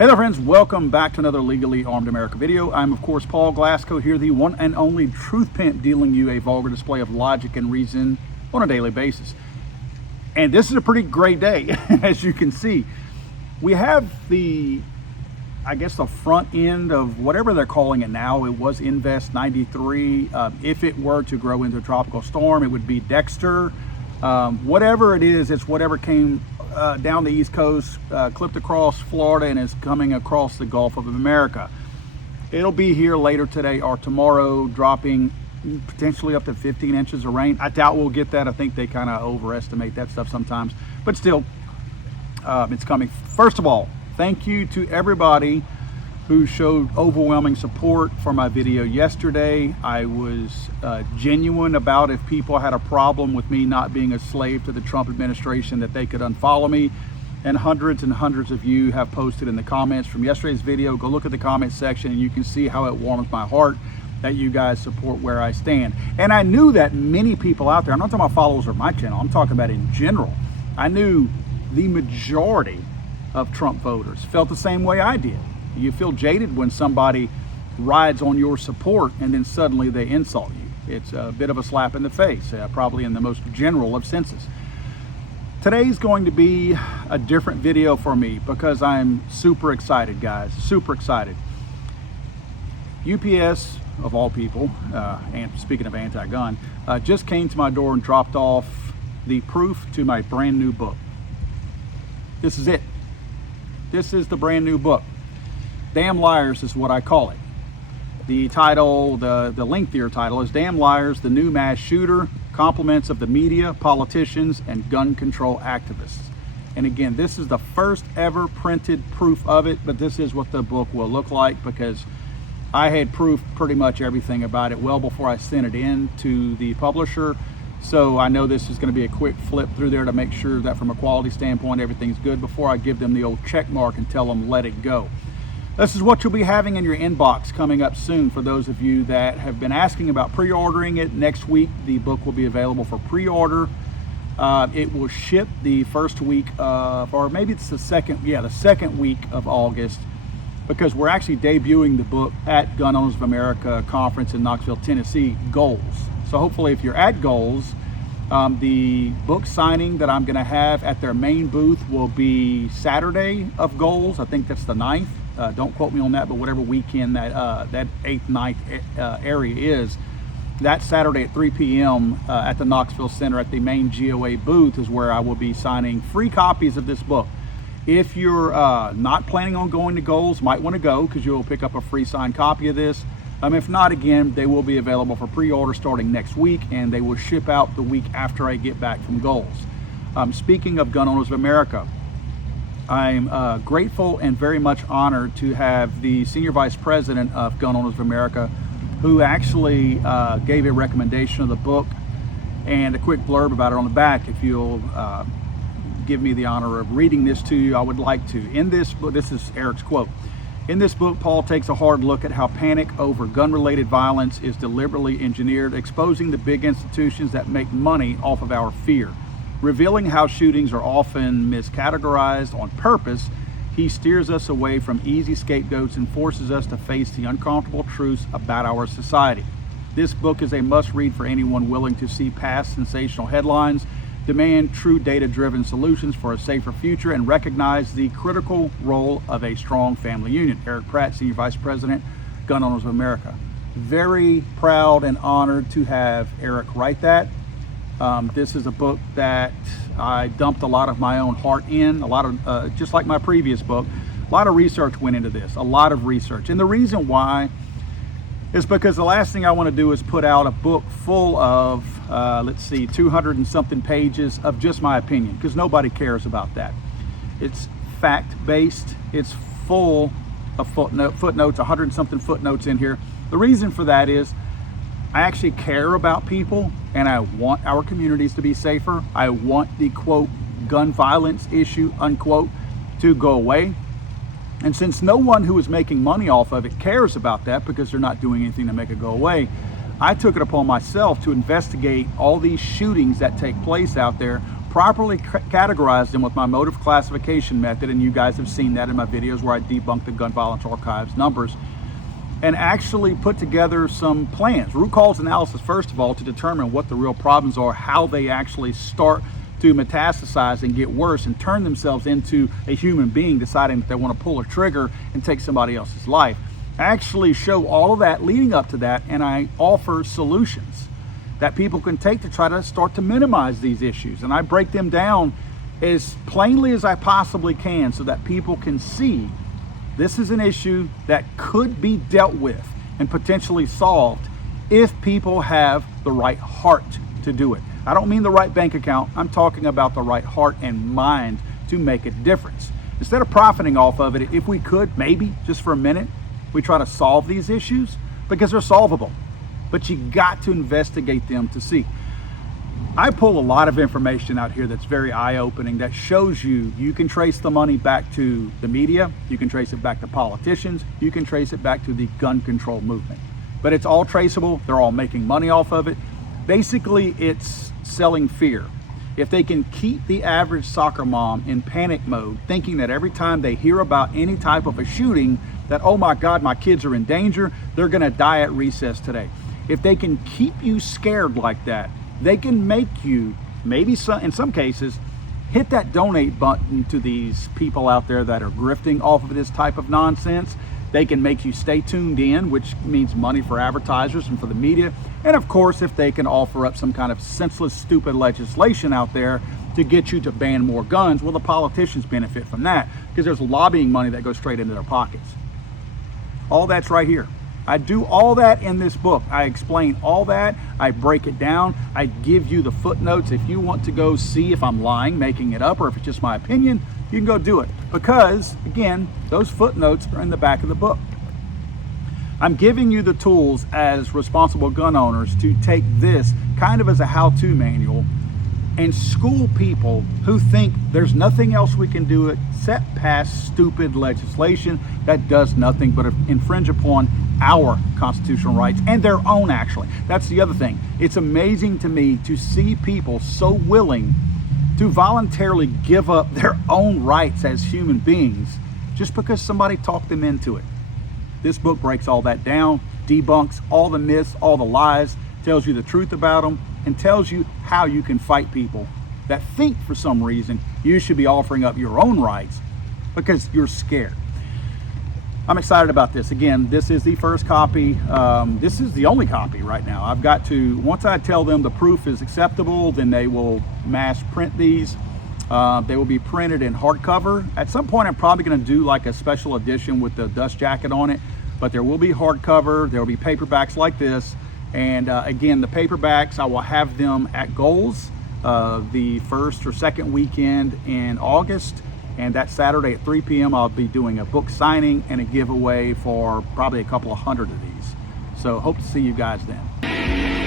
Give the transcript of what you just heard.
Hey there friends, welcome back to another Legally Armed America video. I'm of course Paul Glasgow here, the one and only truth pimp, dealing you a vulgar display of logic and reason on a daily basis. And this is a pretty great day. As you can see, we have the front end of whatever they're calling it now. It was Invest 93. If it were to grow into a tropical storm, it would be Dexter. Whatever it is, it's whatever came down the East Coast, clipped across Florida, and is coming across the Gulf of America. It'll be here later today or tomorrow, dropping potentially up to 15 inches of rain. I doubt we'll get that. I think they kind of overestimate that stuff sometimes, but still, it's coming. First of all, thank you to everybody who showed overwhelming support for my video yesterday. I was genuine about if people had a problem with me not being a slave to the Trump administration, that they could unfollow me. And hundreds of you have posted in the comments from yesterday's video. Go look at the comment section and you can see how it warms my heart that you guys support where I stand. And I knew that many people out there, I'm not talking about followers of my channel, I'm talking about in general, I knew the majority of Trump voters felt the same way I did. You feel jaded when somebody rides on your support and then suddenly they insult you. It's a bit of a slap in the face, probably in the most general of senses. Today's going to be a different video for me because I'm super excited, guys, super excited. UPS, of all people, and speaking of anti-gun, just came to my door and dropped off the proof to my brand new book. This is it. This is the brand new book. Damn Liars is what I call it. The title, the lengthier title, is Damn Liars, the New Mass Shooter, Compliments of the Media, Politicians, and Gun Control Activists. And again, this is the first ever printed proof of it, but this is what the book will look like because I had proof pretty much everything about it well before I sent it in to the publisher. So I know this is going to be a quick flip through there to make sure that from a quality standpoint everything's good before I give them the old check mark and tell them let it go. This is what you'll be having in your inbox coming up soon. For those of you that have been asking about pre-ordering it, next week the book will be available for pre-order. It will ship the first week of, or maybe it's the second week of August, because we're actually debuting the book at Gun Owners of America conference in Knoxville, Tennessee, Goals. So hopefully if you're at Goals, the book signing that I'm going to have at their main booth will be Saturday of Goals. I think that's the 9th. Don't quote me on that, but whatever weekend that 8th, 9th area is, that Saturday at 3 p.m. At the Knoxville Center at the main GOA booth is where I will be signing free copies of this book. If you're not planning on going to Goals, might want to go because you'll pick up a free signed copy of this. If not, again, they will be available for pre-order starting next week, and they will ship out the week after I get back from Goals. Speaking of Gun Owners of America, I'm grateful and very much honored to have the Senior Vice President of Gun Owners of America, who actually gave a recommendation of the book and a quick blurb about it on the back. If you'll give me the honor of reading this to you, I would like to. In this book, this is Eric's quote. In this book, Paul takes a hard look at how panic over gun-related violence is deliberately engineered, exposing the big institutions that make money off of our fear. Revealing how shootings are often miscategorized on purpose, he steers us away from easy scapegoats and forces us to face the uncomfortable truths about our society. This book is a must-read for anyone willing to see past sensational headlines, demand true data-driven solutions for a safer future, and recognize the critical role of a strong family unit. Eric Pratt, Senior Vice President, Gun Owners of America. Very proud and honored to have Eric write that. This is a book that I dumped a lot of my own heart in, just like my previous book. A lot of research went into this, a lot of research. And the reason why is because the last thing I want to do is put out a book full of, 200 and something pages of just my opinion, because nobody cares about that. It's fact-based, it's full of footnotes, 100 and something footnotes in here. The reason for that is I actually care about people and I want our communities to be safer. I want the, quote, gun violence issue, unquote, to go away. And since no one who is making money off of it cares about that because they're not doing anything to make it go away, I took it upon myself to investigate all these shootings that take place out there properly categorize them with my motive classification method, and you guys have seen that in my videos where I debunk the gun violence archives numbers, and actually put together some plans, root cause analysis first of all, to determine what the real problems are, how they actually start to metastasize and get worse and turn themselves into a human being deciding that they want to pull a trigger and take somebody else's life. I actually show all of that leading up to that, and I offer solutions that people can take to try to start to minimize these issues. And I break them down as plainly as I possibly can so that people can see this is an issue that could be dealt with and potentially solved if people have the right heart to do it. I don't mean the right bank account. I'm talking about the right heart and mind to make a difference. Instead of profiting off of it, if we could, maybe just for a minute, we try to solve these issues because they're solvable, but you got to investigate them to see. I pull a lot of information out here that's very eye-opening that shows you can trace the money back to the media, you can trace it back to politicians, you can trace it back to the gun control movement. But it's all traceable, they're all making money off of it. Basically, it's selling fear. If they can keep the average soccer mom in panic mode, thinking that every time they hear about any type of a shooting, that, oh my God, my kids are in danger, they're gonna die at recess today. If they can keep you scared like that, they can make you, maybe in some cases, hit that donate button to these people out there that are grifting off of this type of nonsense. They can make you stay tuned in, which means money for advertisers and for the media. And of course, if they can offer up some kind of senseless, stupid legislation out there to get you to ban more guns, well, the politicians benefit from that because there's lobbying money that goes straight into their pockets. All that's right here. I do all that in this book. I explain all that. I break it down. I give you the footnotes. If you want to go see if I'm lying, making it up, or if it's just my opinion, you can go do it. Because, again, those footnotes are in the back of the book. I'm giving you the tools as responsible gun owners to take this kind of as a how-to manual and school people who think there's nothing else we can do except pass stupid legislation that does nothing but infringe upon our constitutional rights and their own, actually. That's the other thing. It's amazing to me to see people so willing to voluntarily give up their own rights as human beings just because somebody talked them into it. This book breaks all that down, debunks all the myths, all the lies, tells you the truth about them, and tells you how you can fight people that think for some reason you should be offering up your own rights because you're scared. I'm excited about this. Again, this is the first copy. This is the only copy right now. I've got to, once I tell them the proof is acceptable, then they will mass print these. They will be printed in hardcover. At some point, I'm probably going to do like a special edition with the dust jacket on it, but there will be hardcover. There will be paperbacks like this. And again, the paperbacks, I will have them at Goals the first or second weekend in August. And that Saturday at 3 p.m. I'll be doing a book signing and a giveaway for probably a couple of hundred of these. So hope to see you guys then.